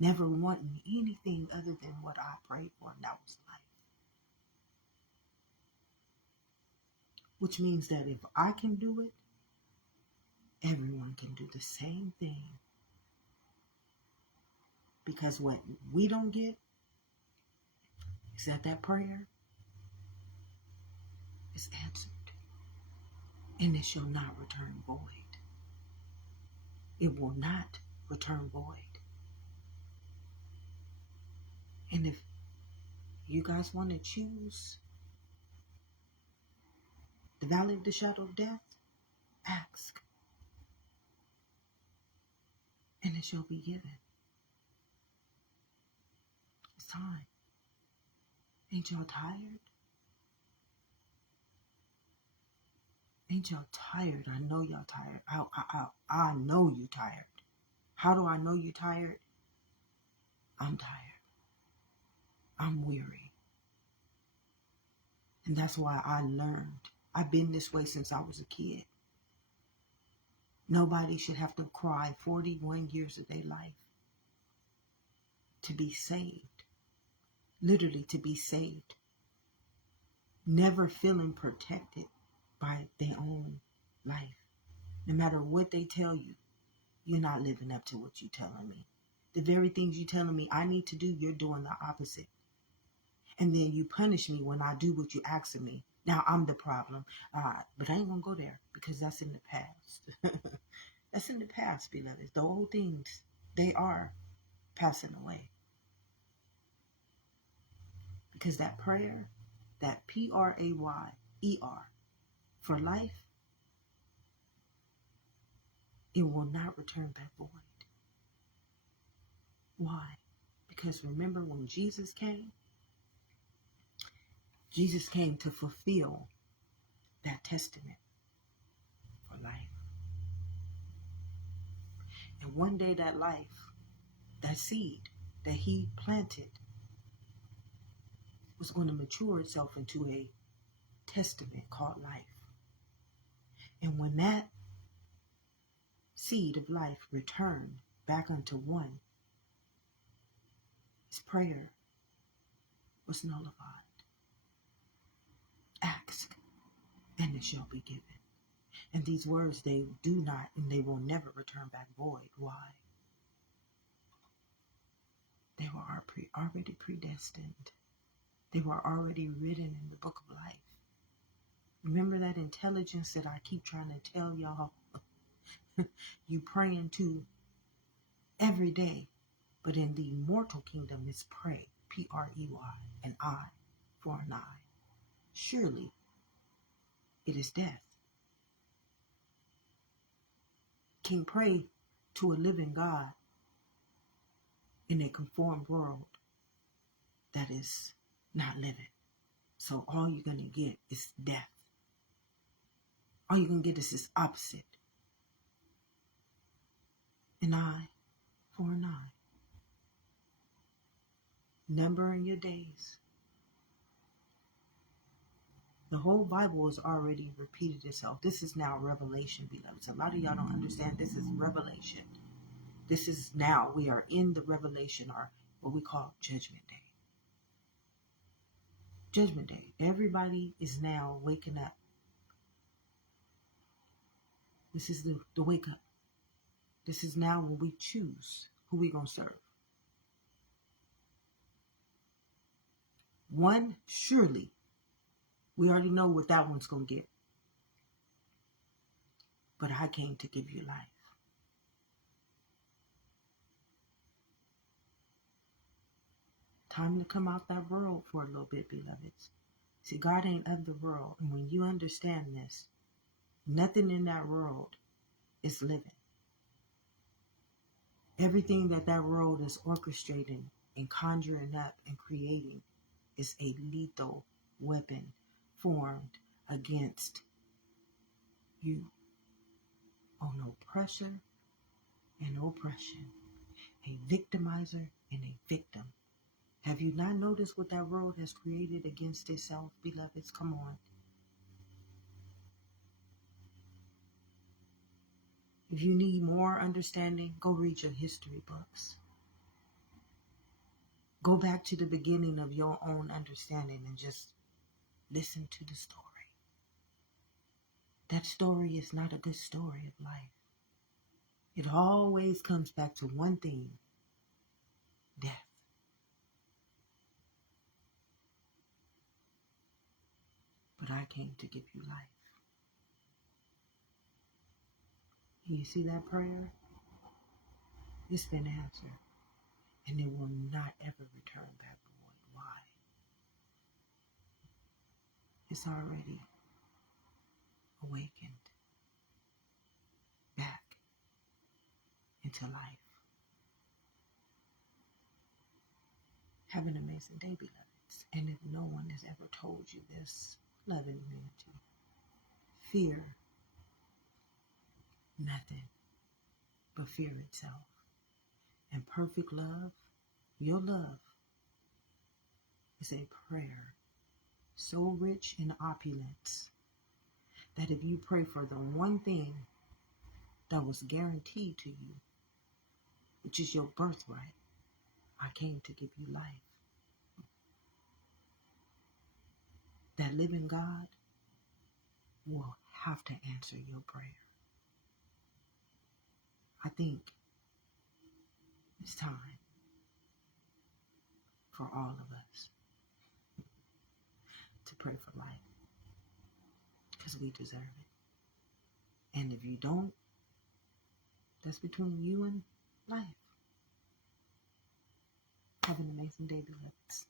never wanting anything other than what I prayed for, and that was life. Which means that if I can do it, everyone can do the same thing. Because what we don't get is that prayer is answered. And it shall not return void. It will not return void. And if you guys want to choose the valley of the shadow of death, ask. And it shall be given. It's time. Ain't y'all tired? Ain't y'all tired? I know y'all tired. I know you tired. How do I know you're tired? I'm tired. I'm weary. And that's why I learned. I've been this way since I was a kid. Nobody should have to cry 41 years of their life to be saved. Literally to be saved. Never feeling protected by their own life. No matter what they tell you, you're not living up to what you're telling me. The very things you're telling me I need to do, you're doing the opposite. And then you punish me when I do what you ask of me. Now I'm the problem. But I ain't going to go there because that's in the past. That's in the past, beloved. The old things, they are passing away. Because that prayer, that Prayer for life, it will not return back void. Why? Because remember when Jesus came to fulfill that testament for life. And one day that life, that seed that he planted was going to mature itself into a testament called life. And when that seed of life returned back unto one, his prayer was nullified. Ask, and it shall be given. And these words, they do not and they will never return back void. Why? They were already predestined. They were already written in the book of life. Remember that intelligence that I keep trying to tell y'all you praying to every day. But in the mortal kingdom, it's pray, P-R-E-Y, an eye for an eye. Surely it is death. Can't pray to a living God in a conformed world that is not living. So all you're going to get is death. All you're going to get is this opposite. An eye for an eye. Numbering your days. The whole Bible has already repeated itself. This is now revelation, beloved. So a lot of y'all don't understand. This is revelation. This is now, we are in the revelation, or what we call Judgment Day. Judgment Day. Everybody is now waking up. This is the wake up. This is now when we choose who we going to serve. One, surely, we already know what that one's going to get. But I came to give you life. Time to come out that world for a little bit, beloveds. See, God ain't of the world. And when you understand this, nothing in that world is living. Everything that world is orchestrating and conjuring up and creating is a lethal weapon formed against you on oppressor and oppression, a victimizer and a victim. Have you not noticed what that world has created against itself, beloveds? Come on. If you need more understanding, go read your history books. Go back to the beginning of your own understanding and just listen to the story. That story is not a good story of life. It always comes back to one thing: death. But I came to give you life. And you see that prayer? It's been answered. And it will not ever return back void. Why? It's already awakened back into life. Have an amazing day, beloveds. And if no one has ever told you this, love and unity. Fear nothing but fear itself. And perfect love, your love, is a prayer so rich in opulence that if you pray for the one thing that was guaranteed to you, which is your birthright, I came to give you life. That living God will have to answer your prayer. I think it's time for all of us to pray for life, because we deserve it. And if you don't, that's between you and life. Have an amazing day, beloveds.